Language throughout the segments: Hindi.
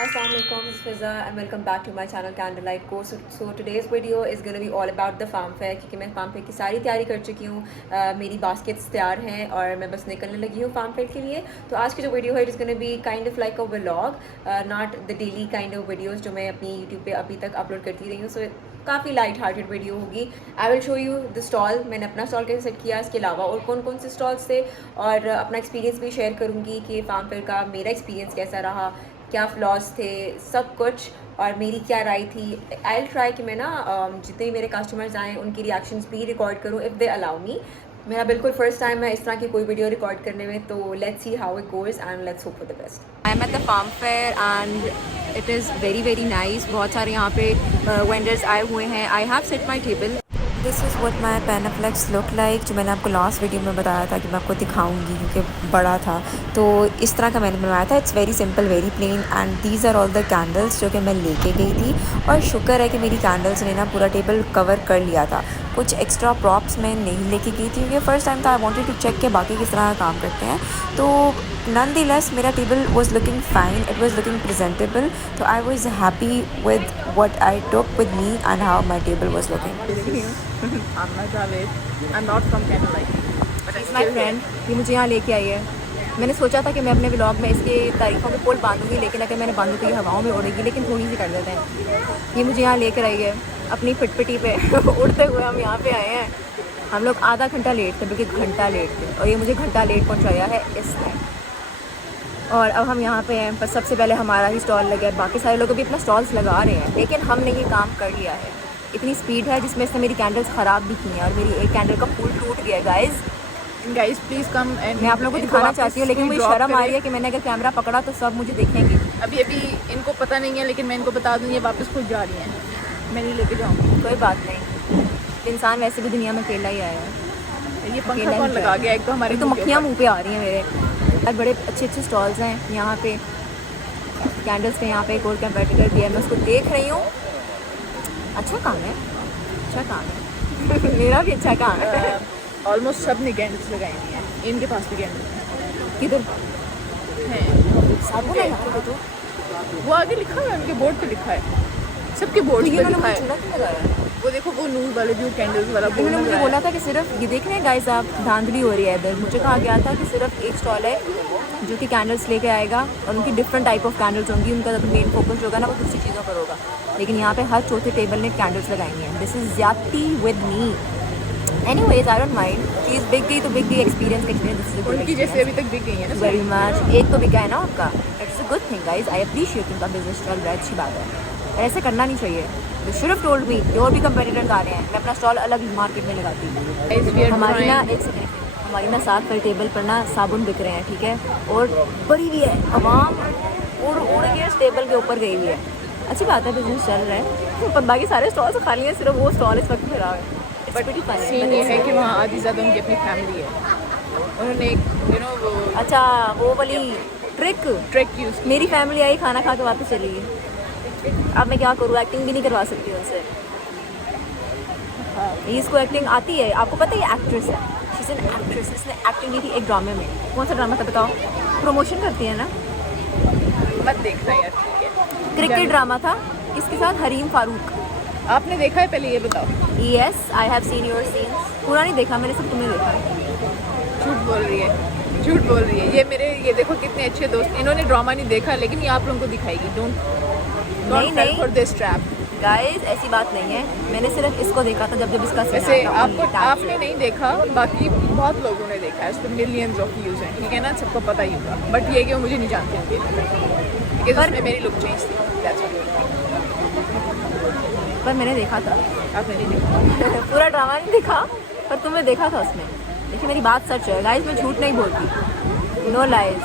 Assalamualaikum, this is Fiza and welcome back to my channel Candlelight Co. So today's video is going to be all about the farm fair क्योंकि मैं farm fair की सारी तैयारी कर चुकी हूँ। मेरी baskets तैयार हैं और मैं बस निकलने लगी हूँ farm fair के लिए। तो आज की जो वीडियो है it is going to be kind of like a vlog, not the daily kind of videos जो मैं अपनी YouTube पे अभी तक अपलोड करती रही हूँ। So काफ़ी लाइट हार्टेड वीडियो होगी। I will show you the stall, मैंने अपना स्टॉल कैसे सेट किया, इसके अलावा और कौन कौन से स्टॉल्स थे और अपना एक्सपीरियंस भी शेयर करूँगी कि फार्म फेयर का मेरा एक्सपीरियंस कैसा रहा, क्या फ्लॉस थे, सब कुछ और मेरी क्या राय थी। आई विल ट्राई कि मैं ना जितने भी मेरे कस्टमर्स आएँ उनकी रिएक्शंस भी रिकॉर्ड करूँ इफ़ दे अलाउ मी। मेरा बिल्कुल फर्स्ट टाइम है इस तरह की कोई वीडियो रिकॉर्ड करने में, तो let's see how it goes and let's hope for the best. I am at the farm fair and it is very very nice. बहुत सारे यहाँ पे वेंडर्स आए हुए हैं। I have set my table. This is what my panaflex look like, जो मैंने आपको लास्ट वीडियो में बताया था कि मैं आपको दिखाऊंगी क्योंकि बड़ा था। तो इस तरह का मैंने बनवाया था। It's very simple, very plain and these are all the candles जो कि मैं लेके गई थी। और शुक्र है कि मेरी कैंडल्स ने ना पूरा टेबल कवर कर लिया था। कुछ एक्स्ट्रा प्रॉप्स मैं नहीं लेके गई थी क्योंकि फर्स्ट टाइम था। आई वांटेड टू चेक के बाकी किस तरह का काम करते हैं। तो nonetheless मेरा table was looking fine, it was looking presentable, so I was happy with what I took with me and how my table was looking. Amna Javed. I'm not from Candlelight. She's my friend. ये मुझे यहाँ लेके आई है। मैंने सोचा था कि मैं अपने व्लॉग में इसके तारीखों के पोल बांधूंगी, लेकिन अगर मैंने बांधू तो ये हवाओं में उड़ेगी, लेकिन थोड़ी सी कर देते हैं। ये मुझे यहाँ लेकर आई है अपनी फिटपिटी पे उड़ते हुए हम यहाँ पे आए हैं। हम लोग आधा घंटा लेट थे, बल्कि घंटा लेट थे, और ये मुझे घंटा लेट पहुँचाया है इसने। और अब हम यहाँ पे हैं, पर सबसे पहले हमारा ही स्टॉल लगा है। बाकी सारे लोग भी अपना स्टॉल्स लगा रहे हैं, लेकिन हमने ये काम कर लिया है। इतनी स्पीड है जिसमें इसने मेरी कैंडल्स ख़राब भी की हैं और मेरी एक कैंडल का फूल टूट गया है। गाइस प्लीज़ कम एंड मैं आप लोगों को दिखाना चाहती हूँ, लेकिन मुझे शर्म आ रही है कि मैंने अगर कैमरा पकड़ा तो सब मुझे देखेंगे। अभी इनको पता नहीं है, लेकिन मैं इनको बता दूँ, ये वापस खुद जा रही हैं। मैं नहीं लेके जाऊँगी। कोई बात नहीं, इंसान वैसे भी दुनिया में अकेला ही आया है। ये पंखा कौन लगा गया? एक तो हमारी तो मक्खियाँ मुँह पे आ रही हैं मेरे। और बड़े अच्छे अच्छे स्टॉल्स हैं यहाँ पे कैंडल्स के। यहाँ पे एक और कंपेटिटर भी है, मैं उसको देख रही हूँ। अच्छा काम है, अच्छा काम है मेरा भी अच्छा काम है। ऑलमोस्ट सब ने कैंडल्स लगाई हुई हैं। इनके पास भी कैंडल्स हैं। किधर हैं साबुन है यहाँ पे? तो वो आगे लिखा है, उनके बोर्ड पे लिखा है, सबके बोर्ड पे लिखा है। चूल्हा क्यों लगाया है? वो देखो, वो नूर वाले जो कैंडल्स वाला बोर्ड इन्होंने मुझे बोला था कि सिर्फ ये देख रहे हैं गाइस आप, धांधली हो रही है इधर। मुझे कहा गया था कि सिर्फ एक स्टॉल है जो कि कैंडल्स लेके आएगा और उनकी डिफरेंट टाइप ऑफ कैंडल्स होंगी। उनका मेन फोकस होगा ना वो दूसरी चीज़ों पर होगा, लेकिन यहाँ पे हर चौथे टेबल ने कैंडल्स लगाई हैं। दिस इज़ ज्यादती with me. Anyways I don't mind, चीज़ बिक गई तो बिक गई, एक्सपीरियंस का एक्सपीरियंस। उनकी जैसे अभी तक बिक गई है ना वेरी मच। एक तो बिका है ना उनका, it's a good thing guys. I appreciate उनका बिजनेस चल रहा है, अच्छी बात है। ऐसे करना नहीं चाहिए। तो शुड हैव टोल्ड मी कि और भी कंपेटिटर्स आ रहे हैं, मैं अपना स्टॉल अलग मार्केट में लगाती हूँ। हमारी ना एक सेकंड, हमारी ना साथ पर टेबल पर ना साबुन बिक रहे हैं, ठीक है, और बड़ी भी है अवाम उड़ के इस टेबल के ऊपर गई हुई है। अच्छी बात है, बिजनेस चल रहा है। पर बाकी सारे स्टॉल्स खाली हैं, सिर्फ वो स्टॉल इस वक्त खराब है। बट सीन ये है कि वहाँ आधी ज़्यादा उनकी अपनी फैमिली है। उन्होंने एक वो अच्छा वो वाली ट्रिक यूज़। मेरी फैमिली आई, खाना खा के वापस चली गई। अब मैं क्या करूँ, एक्टिंग भी नहीं करवा सकती उनसे। इसको एक्टिंग आती है, आपको पता है ये एक्ट्रेस है, शी इज़ एन एक्ट्रेस। इसने एक्टिंग की थी एक ड्रामे में। कौन सा ड्रामा था बताओ? प्रमोशन करती है ना, मत देखना यार, ठीक है। क्रिकेट ड्रामा था, इसके साथ हरीम फारूक। आपने देखा है? पहले ये बताओ। Yes I have seen your scenes. पूरा नहीं देखा मैंने, सिर्फ तुमने देखा है। झूठ बोल रही है, झूठ बोल रही है। ये देखो कितने अच्छे दोस्त, इन्होंने ड्रामा नहीं देखा, लेकिन ये आप लोगों को दिखाएगी। डोंट नहीं फॉर दिस ट्रैप गाइस, ऐसी बात नहीं है। मैंने सिर्फ इसको देखा था जब इसका सीन वैसे आया था। आपने नहीं देखा, बाकी बहुत लोगों ने देखा है। उस पर मिलियंस ऑफ व्यूज़ हैं, ठीक है ना, सबको पता ही होगा। बट ये कि वो मुझे नहीं जानते होंगे, बिकॉज उसमें मेरी लुक चेंज थी। That's all. पर मैंने देखा था। आपने नहीं देखा? पूरा ड्रामा नहीं देखा, पर तुमने देखा था उसमें। देखिए मेरी बात सच है गाइस, मैं झूठ नहीं बोलती। No lies.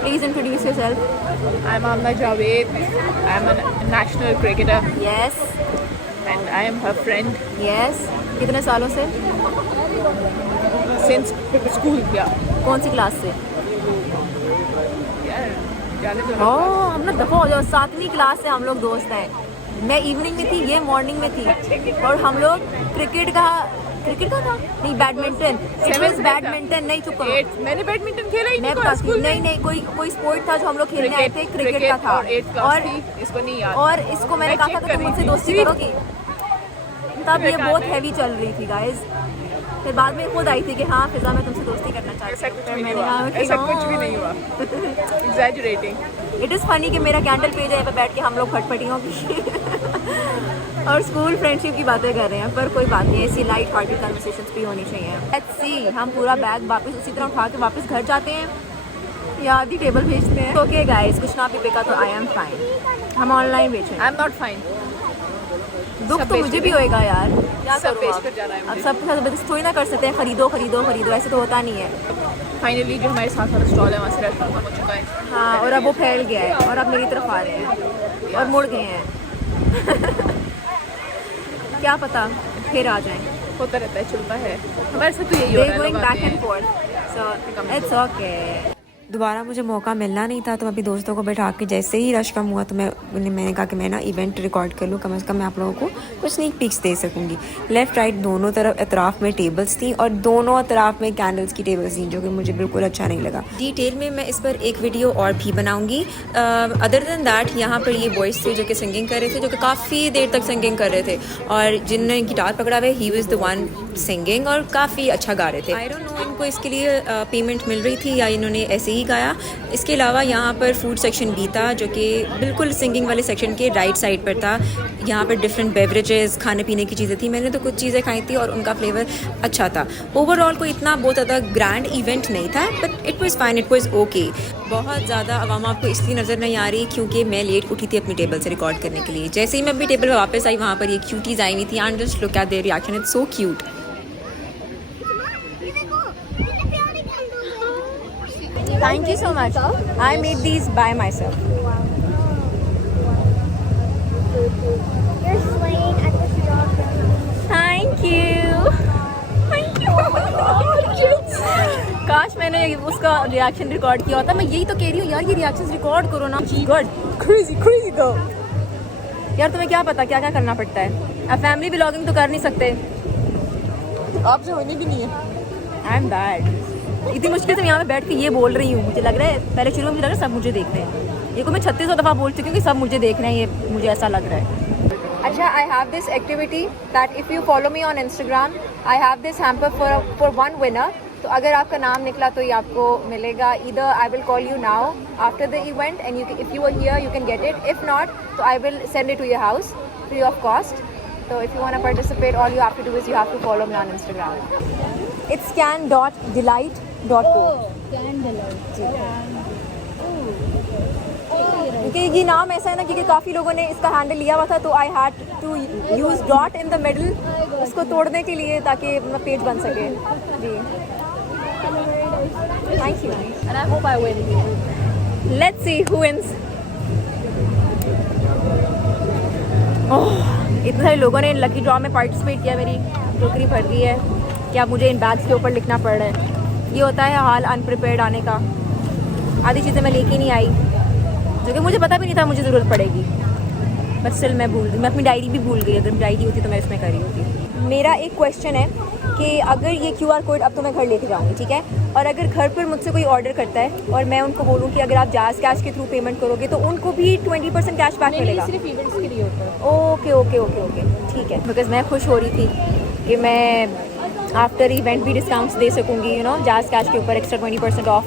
Please introduce yourself. I am Amna Javed. I am a national cricketer yes and I am her friend yes. कितने सालों से? Since school. या कौन सी क्लास से? जाने दो। ओह हम लोग दफा हो जाओ, 7वीं क्लास से हम लोग दोस्त हैं। मैं इवनिंग में थी, ये मॉर्निंग में थी, और हम लोग क्रिकेट का क्रिकेट का था नहीं, बैडमिंटन। बैडमिंटन नहीं, चुप करो। मैंने बैडमिंटन खेला ही मैं स्कूल में। नहीं कोई स्पोर्ट था जो हम लोग खेलने आए थे, क्रिकेट का था। और इसको नहीं याद। और इसको मैंने कहा था कि तुम मुझसे दोस्ती करोगी, तब ये बहुत हैवी चल रही थी गाइज। फिर बाद में खुद आई थी कि हाँ फिजा मैं तुमसे दोस्ती करना चाहती हूँ। ऐसा कुछ भी नहीं हुआ। Exaggerating. इट इज़ फनी कि मेरा कैंडल पेज है, पे बैठ के हम लोग फटफटियों की और स्कूल फ्रेंडशिप की बातें कर रहे हैं, पर कोई बात नहीं, ऐसी लाइट हार्टेड कन्वर्सेशंस भी होनी चाहिए। लेट्स सी, हम पूरा बैग वापस उसी तरह उठा के वापस घर जाते हैं या आधी टेबल भेजते हैं। ओके गाइस, कुछ ना भी बिका तो आई एम फाइन, हम ऑनलाइन बेचें। I am not fine. दुख तो मुझे भी होएगा यार, क्या सब करूँ बेच अब? कर जाना है अब मुझे। सब जबरदस्ती थोड़ी ना कर सकते हैं, खरीदो, ऐसे तो होता नहीं है। फाइनली जो हमारे साथ वाला स्टॉल है वहाँ से रेस्टोरेंट हो चुका है। हाँ, और अब वो फैल गया है और अब मेरी तरफ आ रहे हैं और मुड़ गए हैं क्या पता फिर आ जाएं। होता रहता है, चलता है हमारे साथ तो यही हो रहा है। Going back and fourth, so it's okay. दोबारा मुझे मौका मिलना नहीं था, तो अभी दोस्तों को बैठा के जैसे ही रश कम हुआ तो मैंने कहा कि मैं ना इवेंट रिकॉर्ड कर लूँ, कम से कम मैं आप लोगों को कुछ स्नीक पिक्स दे सकूँगी। लेफ़्ट राइट दोनों तरफ अतराफ़ में टेबल्स थी और दोनों अतराफ़ में कैंडल्स की टेबल्स थी, जो कि मुझे बिल्कुल अच्छा नहीं लगा। डिटेल में मैं इस पर एक वीडियो और भी बनाऊँगी। अदर दैन दैट, यहाँ पर ये बॉयज़ थे जो कि सिंगिंग कर रहे थे, जो कि काफ़ी देर तक सिंगिंग कर रहे थे, और जिनने गिटार पकड़ा हुआ है he was the one singing, और काफ़ी अच्छा गा रहे थे। आई डोंट नो इनको इसके लिए पेमेंट मिल रही थी या इन्होंने ऐसे ही गाया। इसके अलावा यहाँ पर फूड सेक्शन भी था, जो कि बिल्कुल सिंगिंग वाले सेक्शन के राइट साइड पर था। यहाँ पर डिफरेंट बेवरेजेस, खाने पीने की चीज़ें थी। मैंने तो कुछ चीज़ें खाई थी और उनका फ्लेवर अच्छा था। ओवरऑल कोई इतना बहुत ज़्यादा ग्रैंड इवेंट नहीं था, but it was fine, it was okay. बहुत ज़्यादा आवाम आपको इसलिए नज़र नहीं आ रही क्योंकि मैं लेट उठी थी अपनी टेबल से रिकॉर्ड करने के लिए। जैसे ही मैं अपनी टेबल पर वापस आई, वहाँ पर ये क्यूटीज़ आई हुई थी, and just look at their reaction, it's so cute. Thank you so much. I made these by myself. You're swaying at the strawberry. Thank you. Thank you. Oh my God. काश मैंने उसका रिएक्शन रिकॉर्ड किया होता। मैं यही तो कह रही हूँ यार, ये रिएक्शंस रिकॉर्ड करो ना। गुड, क्रेजी दो यार, तुम्हें क्या पता क्या क्या करना पड़ता है। अब फैमिली व्लॉगिंग तो कर नहीं सकते, आपसे होनी भी नहीं है। I am bad. इतनी मुश्किल से मैं यहाँ पे बैठ के ये बोल रही हूँ, मुझे लग रहा है पहले शुरू में मुझे लग रहा है सब मुझे देख रहे हैं। ये को मैं 3600 दफ़ा बोल चुकी हूँ कि सब मुझे देख रहे हैं, ये मुझे ऐसा लग रहा है। अच्छा, I have this activity that if you follow me on Instagram, I have this hamper for one winner. तो अगर आपका नाम निकला तो ये आपको मिलेगा। Either I will call you now after the event and if you are here you can get it, if not तो I will send it to your house free of cost. So if you want to participate, all you have to do is you have to follow me on Instagram. It's can.delight.co. क्योंकि ये नाम ऐसा है ना, क्योंकि काफ़ी लोगों ने इसका हैंडल लिया हुआ था, तो I had to use dot in the middle उसको तोड़ने के लिए, ताकि अपना पेज बन सके। जी, thank you and I hope I win. Let's see who wins. इतने सारे लोगों ने लकी ड्रॉ में पार्टिसिपेट किया, मेरी टोकरी भर गई है। क्या मुझे इन बैग्स के ऊपर लिखना पड़ रहा है? ये होता है हाल अनप्रिपेयर्ड आने का। आधी चीज़ें मैं लेके नहीं आई, जो कि मुझे पता भी नहीं था मुझे ज़रूरत पड़ेगी, बट स्टिल मैं भूल गई। मैं अपनी डायरी भी भूल गई, अगर डायरी होती तो मैं इसमें करी होती। मेरा एक क्वेश्चन है कि अगर ये QR कोड अब तो मैं घर लेके जाऊँगी, ठीक है, और अगर घर पर मुझसे कोई ऑर्डर करता है और मैं उनको बोलूँ कि अगर आप जाज़ कैश के थ्रू पेमेंट करोगे तो उनको भी 20% कैश बैक मिलेगा? सिर्फ इवेंट्स के लिए होता है। ओके, ठीक है। बिकॉज मैं खुश हो रही थी कि मैं आफ्टर इवेंट भी डिस्काउंट्स दे सकूँगी, यू नो, जाज़ कैश के ऊपर एक्स्ट्रा 20% ऑफ।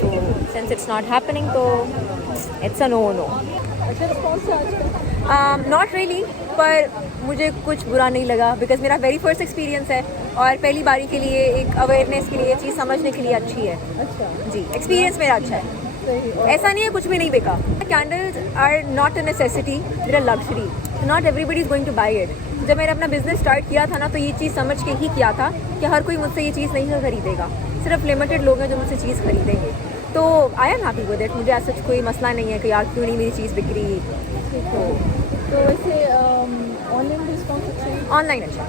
तो सिंस इट्स नॉट हैपनिंग तो इट्स अ नो। अच्छा रिस्पॉन्स है आज का? नॉट रियली, पर मुझे कुछ बुरा नहीं लगा, बिकॉज मेरा वेरी फर्स्ट एक्सपीरियंस है और पहली बारी के लिए एक अवेयरनेस के लिए, चीज़ समझने के लिए अच्छी है। अच्छा जी, एक्सपीरियंस मेरा अच्छा है। सही। ऐसा नहीं है कुछ भी नहीं बिका। Candles are not a necessity, they're a luxury, not everybody is going to buy it. जब मैंने अपना बिजनेस स्टार्ट किया था ना, तो ये चीज़ समझ के ही किया था कि हर कोई मुझसे ये चीज़ नहीं खरीदेगा, सिर्फ लिमिटेड लोग हैं जो मुझसे चीज़ खरीदेंगे। तो I am happy with it. मुझे ऐसा कोई मसला नहीं है कि यार क्यों नहीं मेरी चीज़ बिक रही। तो वैसे ऑनलाइन डिस्काउंट अच्छा है? ऑनलाइन अच्छा,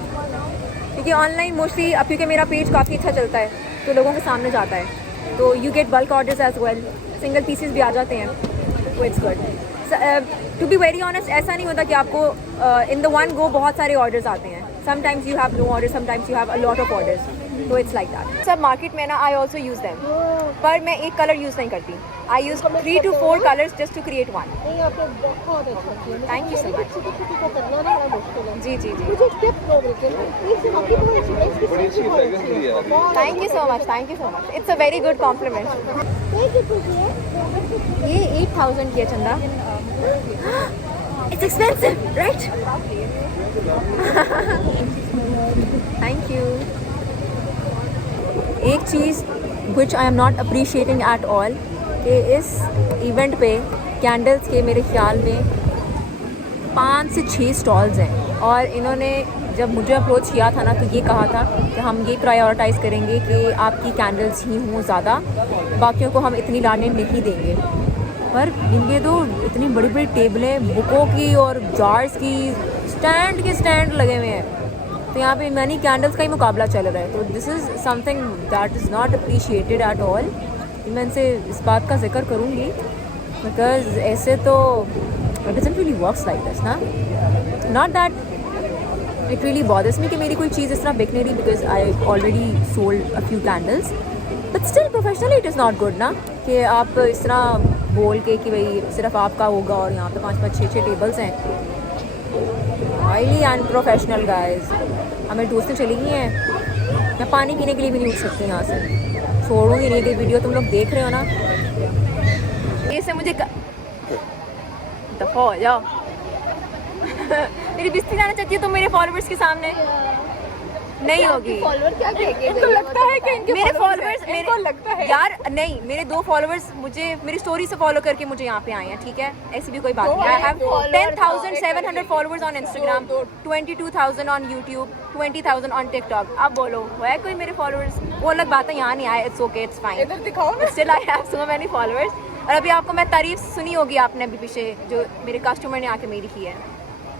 क्योंकि ऑनलाइन मोस्टली अब क्योंकि मेरा पेज काफ़ी अच्छा चलता है तो लोगों के सामने जाता है, तो you get bulk orders as well, single pieces भी आ जाते हैं, तो it's good. To be very honest, ऐसा नहीं होता कि आपको इन द वन गो बहुत सारे ऑर्डर्स आते हैं। sometimes you have no orders, sometimes you have a lot of orders, so it's like that. सब मार्केट में ना I also use them, पर मैं एक कलर यूज़ नहीं करती. I use 3 to 4 colors just to create one. नहीं आपने बहुत अच्छा किया. Thank you so much. छोटी-छोटी को करना ना बड़ा मुश्किल है. जी जी जी. मुझे टिप दो बिल्कुल. प्लीज आपकी बहुत अच्छी है. बड़ी अच्छी फ्रेगरेंस भी है. Thank you so much. Thank you so much. It's a very good compliment. ये कितने की है? ये 8,000 की है चंदा. It's expensive, right? Thank you. एक चीज़ which I am not appreciating at all कि इस इवेंट पे कैंडल्स के मेरे ख्याल में 5 से 6 स्टॉल्स हैं और इन्होंने जब मुझे अप्रोच किया था ना तो ये कहा था कि हम ये प्रायोरिटाइज़ करेंगे कि आपकी कैंडल्स ही हों ज़्यादा, बाकियों को हम इतनी लाने नहीं देंगे. पर इनके तो इतनी बड़ी बड़ी टेबलें बुकों की और जार्स की स्टैंड के स्टैंड लगे हुए हैं. तो यहाँ पे मैनी कैंडल्स का ही मुकाबला चल रहा है. तो this is something that is not appreciated at all. मैं इनसे इस बात का जिक्र करूँगी बिकॉज ऐसे तो it doesn't really works like this ना. Not that it really bothers me कि मेरी कोई चीज़ इस तरह बिक नहीं रही because I already sold a few candles, but still professionally it is not good ना कि आप इस तरह बोल के कि भाई सिर्फ आपका होगा और यहाँ पे 5-5 6-6 टेबल्स हैं. Highly unprofessional guys. हमें दोस्तें चली गई हैं, मैं पानी पीने के लिए भी नहीं उठ सकती यहाँ से. छोड़ूंगी नहीं. ये वीडियो तुम लोग देख रहे हो ना, ये से मुझे दफा हो जाओ. मेरी बिस्ती जाना चाहती है तो मेरे फॉलोअर्स के सामने नहीं होगी. फॉलोअर क्या कहेंगे? इनको लगता है कि इनके मेरे followers फॉलोअर्स हैं, इनको लगता है यार नहीं, मेरे 2 फॉलोअर्स मुझे मेरी स्टोरी से फॉलो करके मुझे यहाँ पे आए हैं. ठीक है, ऐसी भी कोई बात नहीं. I have 10,700 followers on Instagram, 22,000 on YouTube, 20,000 on TikTok. अब बोलो है कोई मेरे फॉलोअर्स? वो अलग बात है, यहाँ नहीं आए. It's okay, it's fine. इधर दिखाओ ना. Still I have so many followers. और अभी आपको मैं तारीफ सुनी होगी आपने अभी पीछे जो मेरे कस्टमर ने आके मेरी की है.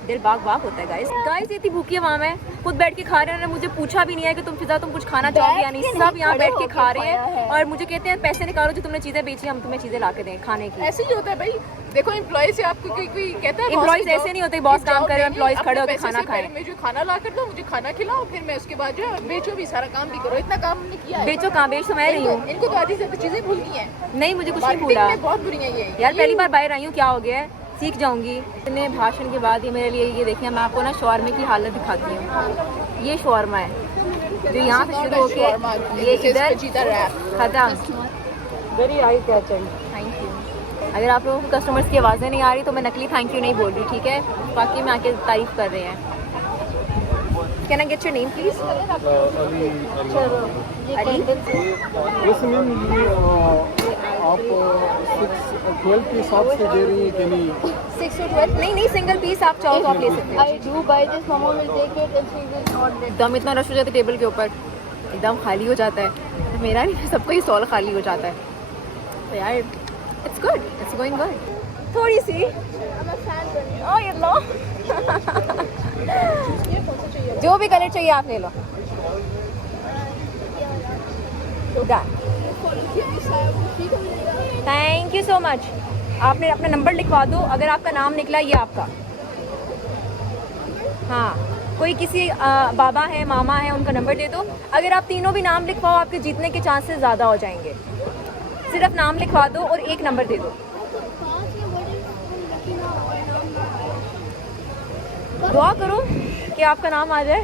दिल बाग बाग होता है गाइस. गाइस इतनी भूखी है वहाँ, मैं खुद बैठ के खा रहे हैं. मुझे पूछा भी नहीं है कि तुम फिजा तुम कुछ खाना चाहोगे या नहीं. सब यहाँ बैठ के खा रहे हैं और मुझे कहते हैं पैसे निकालो जो तुमने चीज़ें बेची, हम तुम्हें चीज़ें ला के दें खाने की. ऐसे ही होता है भाई. देखो एम्प्लॉय से आपको कोई कहता है एम्प्लॉयज ऐसे नहीं होते. बॉस काम करे, एम्प्लॉयज खड़े होकर खाना खाएं. मुझे खाना ला कर दो, मुझे खाना खिलाओ, फिर मैं उसके बाद जो है बेचो भी, सारा काम भी करो. इतना काम हमने किया है. बेचो कहाँ? बेच तो मैं रही हूँ. इनको तो आधी से चीजें भूल गई हैं. नहीं, मुझे कुछ नहीं मार्केटिंग भूला में बहुत बुरी है ये. यार. पहली बार बाहर आई हूँ, क्या हो गया है, सीख जाऊंगी. इतने भाषण के बाद ये मेरे लिए ये देखिए, मैं आपको ना शॉर्मे की हालत दिखाती हूँ. ये शॉर्मा है जो यहाँ से शुरू होके ये इधर खत्म. Very eye catching. Thank you. अगर आप लोगों को कस्टमर्स की आवाज़ें नहीं आ रही तो मैं नकली थैंक यू नहीं बोल रही. ठीक है, बाकी में आके तारीफ कर रहे हैं. Can I get your name please? Ali. वैसे मैम ये आप 12 के हिसाब से दे रही हैं कि नहीं? 6 to 12 नहीं, सिंगल पीस आप चाहो तो आप ले सकते हो. I do buy this. Mama will take it and she will not. एकदम इतना रश हो जाता है टेबल के ऊपर, एकदम खाली हो जाता है. तो मेरा नहीं, सबका ही स्टॉल खाली हो जाता है. तो यार it's good, it's going good. थोड़ी सी I'm a fan बनी. ओ ये लो. जो भी कलर चाहिए आप ले लो. Done. Thank you so much. आपने अपना नंबर लिखवा दो. अगर आपका नाम निकला ये आपका. हाँ, कोई किसी बाबा है, मामा है, उनका नंबर दे दो. अगर आप तीनों भी नाम लिखवाओ आपके जीतने के चांसेस ज़्यादा हो जाएंगे. सिर्फ नाम लिखवा दो और एक नंबर दे दो. दुआ करो कि आपका नाम आ जाए.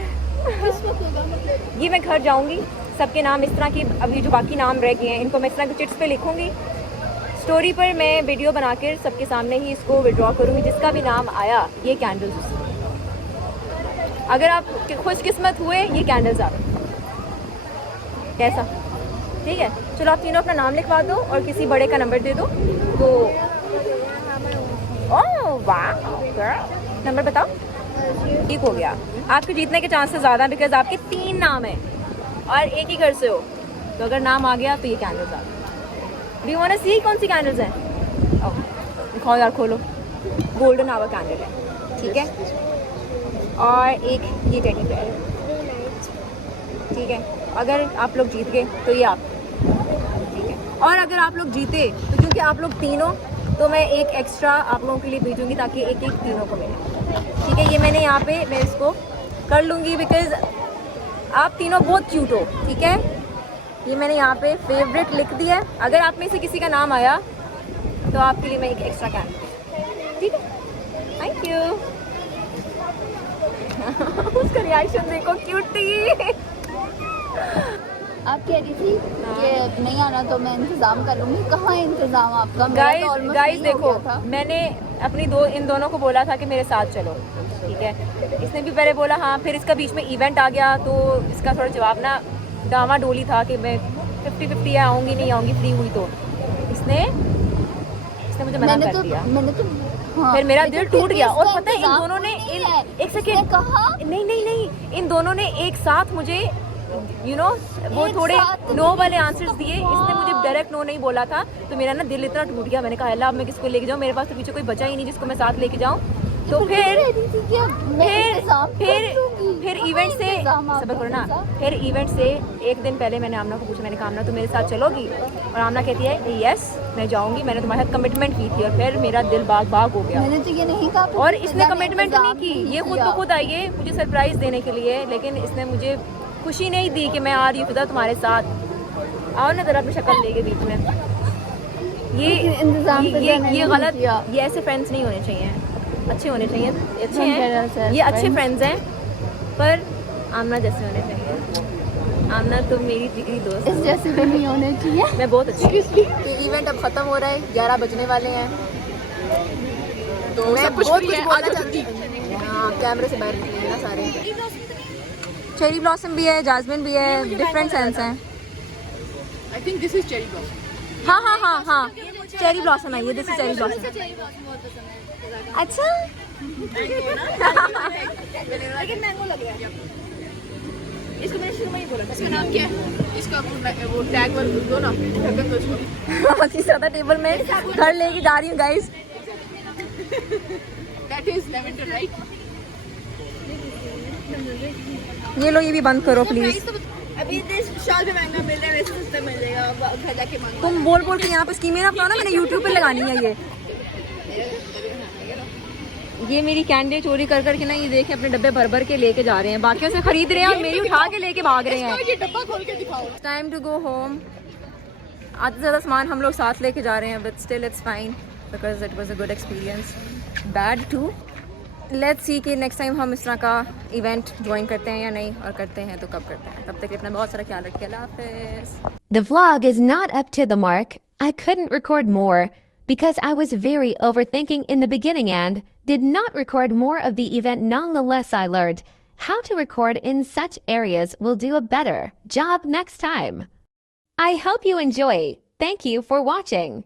ये मैं घर जाऊंगी, सबके नाम इस तरह की, अभी जो बाकी नाम रह गए हैं इनको मैं इस तरह की चिट्स पे लिखूंगी. स्टोरी पर मैं वीडियो बनाकर सबके सामने ही इसको विड्रॉ करूंगी. जिसका भी नाम आया ये कैंडल्स. अगर आप खुशकिस्मत हुए ये कैंडल्स आ गए. कैसा? ठीक है, चलो आप तीनों अपना नाम लिखवा दो और किसी बड़े का नंबर दे दो. तो ओह वाह, नंबर बताओ. ठीक हो गया. आपके जीतने के चांसेस ज़्यादा बिकॉज आपके 3 नाम हैं और एक ही घर से हो. तो अगर नाम आ गया तो ये कैंडल्स आ गए. डू यू वांट टू सी कौन सी कैंडल्स हैं? दिखाओ यार, खोलो. गोल्डन आवर कैंडल है. ठीक है, और एक ये टेडी बेयर. ठीक है, अगर आप लोग जीत गए तो ये आप. ठीक है, और अगर आप लोग जीते तो क्योंकि आप लोग तीनों, तो मैं एक एक्स्ट्रा आप लोगों के लिए भेजूंगी ताकि एक एक तीनों को मिले. ठीक है, ये मैंने यहाँ पे मैं इसको कर लूँगी बिकॉज आप तीनों बहुत क्यूट हो, ठीक है। ये मैंने यहाँ पे फेवरेट लिख दिया है। अगर आप में से किसी का नाम आया तो आपके लिए मैं एक एक्स्ट्रा कैंडल, ठीक है। Thank you. उसका रिएक्शन देखो, क्यूटी। आप कह रही थी कि नहीं आना तो मैं इंतजाम कर लूँगी। कहाँ है इंतजाम आपका? मेरा तो almost गाइस नहीं हो देखो, गया था। मैंने अपनी इन दोनों को बोला था कि मेरे साथ चलो, ठीक है। इसने भी पहले बोला हाँ, फिर इसका बीच में इवेंट आ गया तो इसका थोड़ा जवाब ना डामाडोली था कि मैं 50-50 आऊँगी नहीं आऊँगी, फ्री हुई तो इसने मुझे मना कर दिया। मैंने तो हाँ, फिर मेरा लेकिन दिल फिर टूट भी गया। और इसका पता है इन इंतजाम दोनों ने नहीं है। एक इसने सेकेंड, कहा नहीं, इन दोनों ने एक साथ मुझे वो एक थोड़े साथ नो वाले आंसर्स दिए। इसने मुझे डायरेक्ट नो नहीं बोला था तो मेरा ना दिल इतना टूट गया। मैंने कहा अल्लाह, अब मैं किसको लेके जाऊँ? मेरे पास तो पीछे कोई बचा ही नहीं जिसको मैं साथ लेके जाऊँ। तो फिर इवेंट से सबर करो ना। फिर इवेंट से एक दिन पहले मैंने आमना को पूछा, मैंने कहा आमना तुम मेरे साथ चलोगी? और आमना कहती है यस मैं जाऊंगी, मैंने तुम्हारे साथ कमिटमेंट की थी। और फिर मेरा दिल बाग हो गया। मैंने तो ये नहीं कहा। और इसने कमिटमेंट नहीं की, ये खुद ब खुद आई है मुझे सरप्राइज देने के लिए। लेकिन इसने मुझे खुशी नहीं दी कि मैं आ रही हूँ फिदा तुम्हारे साथ। आओ ना जरा अपनी शक्ल लेके बीच में। ये गलत, ये ऐसे फ्रेंड्स नहीं होने चाहिए, अच्छे होने चाहिए, अच्छे हैं ये, अच्छे फ्रेंड्स हैं पर आमना जैसे होने चाहिए। आमना तुम मेरी जिगरी दोस्त इस जैसे भी नहीं होने चाहिए। मैं बहुत अच्छी। इवेंट अब खत्म हो रहा है, 11 बजने वाले हैं तो मैं सब कुछ बहुत free कुछ है, बोलना आ जाओ चाहती जल्दी। हूँ। हाँ, कैमरे से बाहर निकले ना सारे। चेरी ब्लॉसम भी है, जास्मिन भी है, डिफरेंट सेंस हैं। I think this is cherry blossom. हाँ, चेरी ब्लॉसम है ये, दिस इज चेरी ब्लॉसम। अच्छा लेकिन मैंगो लग रहा है। इसको मैंने शुरू में ही बोला था। इसका नाम क्या है? इसका वो टैग वर दो ना, ढक्कन दो इसको। तीसरा टेबल में घर लेके जा रही हूँ guys. That is lavender right. ये लो, ये भी बंद करो प्लीज। अभी दिस शॉल भी महंगा मिल रहा है, वैसे सस्ता मिल जाएगा, घर जाके मांगो। तुम बोल के यहाँ पे स्कीमें ना अपनाओ ना, मैंने यूट्यूब पे लगानी है ये मेरी कैंडी चोरी कर के ना, ये देखे अपने डब्बे भर के लेके जा रहे हैं, बाकियों से खरीद रहे हैं और मेरी उठा के लेके भाग रहे हैं। ये डब्बा खोल के दिखाओ। Time to go home. आधा से ज़्यादा सामान हम लोग साथ लेके जा रहे हैं but still it's fine because it was a good experience. Bad too let's see कि नेक्स्ट टाइम हम इस तरह का इवेंट ज्वाइन करते हैं या नहीं, और करते हैं तो कब करते हैं। तब तक अपना बहुत सारा ख्याल रखिए। अल्लाह हाफिज़। The vlog is not up to the mark. I couldn't record more because I was very overthinking in the beginning and did not record more of the event. Nonetheless, I learned how to record in such areas will do a better job next time. I hope you enjoy. Thank you for watching.